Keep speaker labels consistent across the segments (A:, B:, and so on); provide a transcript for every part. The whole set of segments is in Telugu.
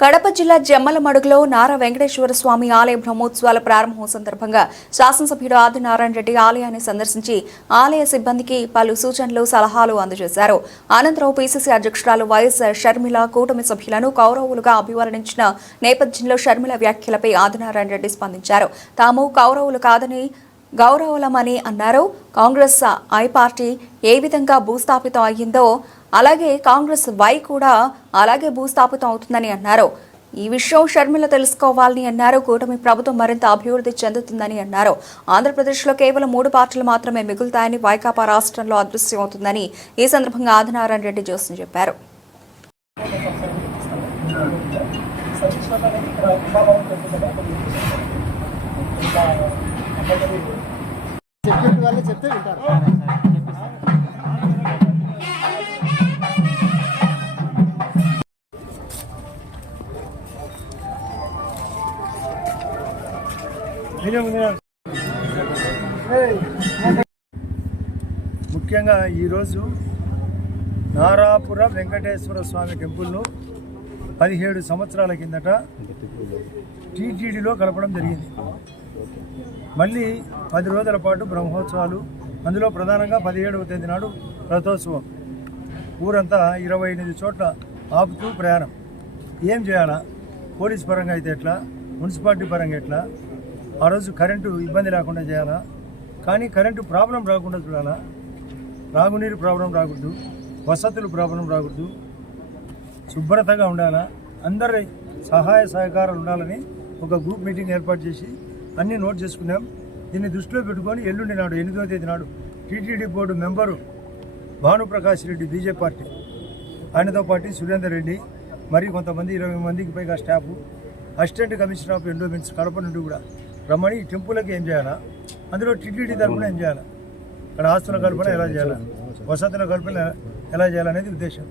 A: కడప జిల్లా జమ్మలమడుగులో నారా వెంకటేశ్వర స్వామి ఆలయ బ్రహ్మోత్సవాల ప్రారంభం సందర్భంగా శాసనసభ్యుడు ఆదినారాయణ రెడ్డి ఆలయాన్ని సందర్శించి ఆలయ సిబ్బందికి పలు సూచనలు సలహాలు అందజేశారు. అనంతరం పీసీసీ అధ్యక్షురాలు వైఎస్ షర్మిల కూటమి సభ్యులను కౌరవులుగా అభివర్ణించిన నేపథ్యంలో షర్మిల వ్యాఖ్యలపై ఆదినారాయణ రెడ్డి స్పందించారు. తాము కౌరవులు కాదని గౌరవులమని అన్నారు. కాంగ్రెస్ ఐ పార్టీ ఏ విధంగా భూస్థాపితం అయ్యిందో అలాగే కాంగ్రెస్ వై కూడా అలాగే భూస్థాపితం అవుతుందని అన్నారు. ఈ విషయం షర్మిల తెలుసుకోవాలని అన్నారు. కూటమి ప్రభుత్వం మరింత అభివృద్ధి చెందుతుందని అన్నారు. ఆంధ్రప్రదేశ్లో కేవలం మూడు పార్టీలు మాత్రమే మిగులుతాయని వైకాపా రాష్ట్రంలో అదృశ్యమవుతుందని ఈ సందర్భంగా ఆదినారాయణ రెడ్డి జోస్యం చెప్పారు.
B: చెప్తే
C: ముఖ్యంగా ఈరోజు నారాపుర వెంకటేశ్వర స్వామి టెంపుల్ను పదిహేడు సంవత్సరాల కిందట టీటీడీలో కలపడం జరిగింది. మళ్ళీ పది రోజుల పాటు బ్రహ్మోత్సవాలు అందులో ప్రధానంగా పదిహేడవ తేదీ నాడు రథోత్సవం. ఊరంతా ఇరవై ఎనిమిది చోట్ల ఆపుతూ ప్రయాణం. ఏం చేయాలా? పోలీస్ పరంగా అయితే ఎట్లా? మున్సిపాలిటీ పరంగా ఎట్లా? ఆ రోజు కరెంటు ఇబ్బంది లేకుండా చేయాలా? కానీ కరెంటు ప్రాబ్లం రాకుండా చూడాలా? తాగునీరు ప్రాబ్లం రాకూడదు వసతులు ప్రాబ్లం రాకూడదు శుభ్రతగా ఉండాలా? అందరి సహాయ సహకారాలు ఉండాలని ఒక గ్రూప్ మీటింగ్ ఏర్పాటు చేసి అన్నీ నోట్ చేసుకున్నాం. దీన్ని దృష్టిలో పెట్టుకొని ఎల్లుండి నాడు ఎనిమిదవ తేదీ నాడు TTD board member Bhanuprakash Reddy BJP party. ఆయనతో పాటు సురేందర్ రెడ్డి మరి కొంతమంది ఇరవై మందికి పైగా staff assistant commissioner of endowments Kadapa నుండి కూడా రమ్మని ఈ టెంపుల్కి ఏం చేయాలా? అందులో టిటిడి తరపున ఏం చేయాలా? అక్కడ ఆస్తుల కల్పన ఎలా చేయాలా? వసతుల కల్పన ఎలా- చేయాలనేది ఉద్దేశం.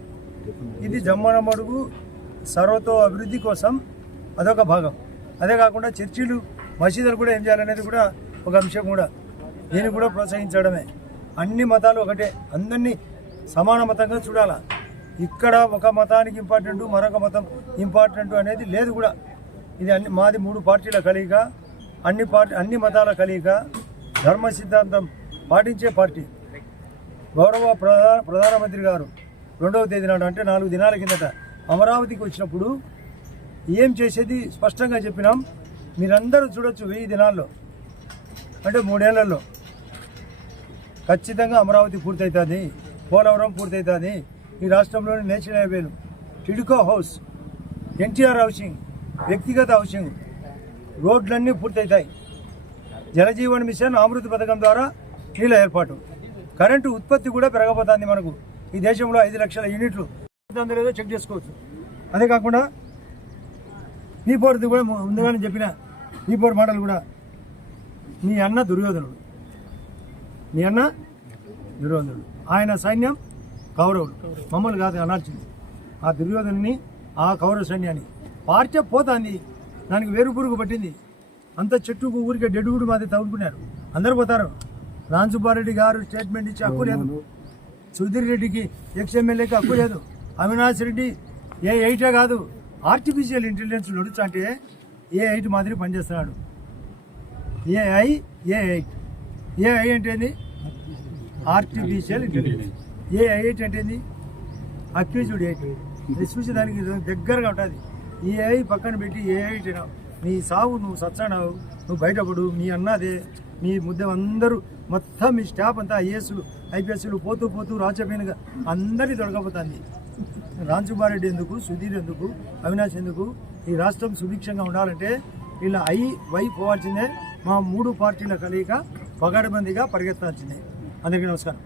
C: ఇది జమ్మన మడుగు సర్వతో అభివృద్ధి కోసం అదొక భాగం. అదే కాకుండా చర్చిలు మసీదులు కూడా ఏం చేయాలనేది కూడా ఒక అంశం కూడా. దీన్ని కూడా ప్రోత్సహించడమే. అన్ని మతాలు ఒకటే. అందరినీ సమాన మతంగా చూడాలా. ఇక్కడ ఒక మతానికి ఇంపార్టెంట్ మరొక మతం ఇంపార్టెంట్ అనేది లేదు కూడా. ఇది అన్ని మాది మూడు పార్టీల కలిగిగా అన్ని పార్టీ అన్ని మతాల కలయిక ధర్మ సిద్ధాంతం పాటించే పార్టీ. గౌరవ ప్రధాన ప్రధానమంత్రి గారు రెండవ తేదీ నాడు అంటే నాలుగు దినాల కిందట అమరావతికి వచ్చినప్పుడు ఏం చేసేది? స్పష్టంగా చెప్పినాం. మీరందరూ చూడొచ్చు వెయ్యి దినాల్లో అంటే మూడేళ్ళలో. ఖచ్చితంగా అమరావతి పూర్తవుతుంది పోలవరం పూర్తవుతుంది ఈ రాష్ట్రంలోని నేషనల్ హైవేలు టిడ్కో హౌస్ ఎన్టీఆర్ హౌసింగ్ వ్యక్తిగత హౌసింగ్ రోడ్లన్నీ పూర్తవుతాయి జలజీవన్ మిషన్ అమృత పథకం ద్వారా నీళ్ళ ఏర్పాటు. కరెంటు ఉత్పత్తి కూడా పెరగబోతుంది మనకు. ఈ దేశంలో ఐదు లక్షల యూనిట్లు లేదో చెక్ చేసుకోవచ్చు. అదే కాకుండా ఈ పోరుది కూడా ముందుగానే చెప్పిన ఈ పోరు మాటలు కూడా మీ అన్న దుర్యోధనుడు. మీ అన్న దుర్యోధనుడు. ఆయన సైన్యం కౌరవులు మమ్మల్ని కాదు అనాల్సింది ఆ దుర్యోధనుని ఆ కౌరవ సైన్యాన్ని పార్టీ పోతుంది దానికి వేరు పురుగు పట్టింది. అంత చెట్టుకు ఊరికే డెడుగుడు మాది తగులుకున్నారు. అందరు పోతారు. రామ్ సుబ్బారెడ్డి గారు స్టేట్మెంట్ ఇచ్చి హక్కు లేదు. సుధీర్ రెడ్డికి ఎక్స్ ఎమ్మెల్యేకి హక్కు లేదు. అవినాష్ రెడ్డి ఏ ఎయిటే కాదు ఆర్టిఫిషియల్ ఇంటెలిజెన్స్ నడుచు అంటే ఏ ఎయిట్ మాదిరి పనిచేస్తున్నాడు. ఏఐ ఏ ఎయిట్. ఏఐ అంటే ఏంది? ఆర్టిఫిషియల్ ఇంటెలిజెన్స్ ఏ ఎయిట్ అంటే ఏంది? Accused eight. ఇది చూసి దానికి దగ్గరగా ఉంటుంది. ఈ ఏఐ పక్కన పెట్టి ఏఐ ఎయిట్ నీ సావు నువ్వు సచ్చాడావు నువ్వు బయటపడు మీ అన్నదే మీ ముద్ద అందరూ మొత్తం మీ స్టాఫ్ అంతా ఐఏఎస్లు ఐపీఎస్లు పోతూ పోతూ రాచపోయినగా అందరికీ దొరకపోతుంది రాంచుబారెడ్డి ఎందుకు సుధీర్ ఎందుకు అవినాష్ ఎందుకు ఈ రాష్ట్రం సుభిక్షంగా ఉండాలంటే ఇలా ఐ వై పోవాల్సిందే మా మూడు పార్టీల కలయిక పగడబందిగా పరిగెత్తాల్సిందే. అందరికీ నమస్కారం.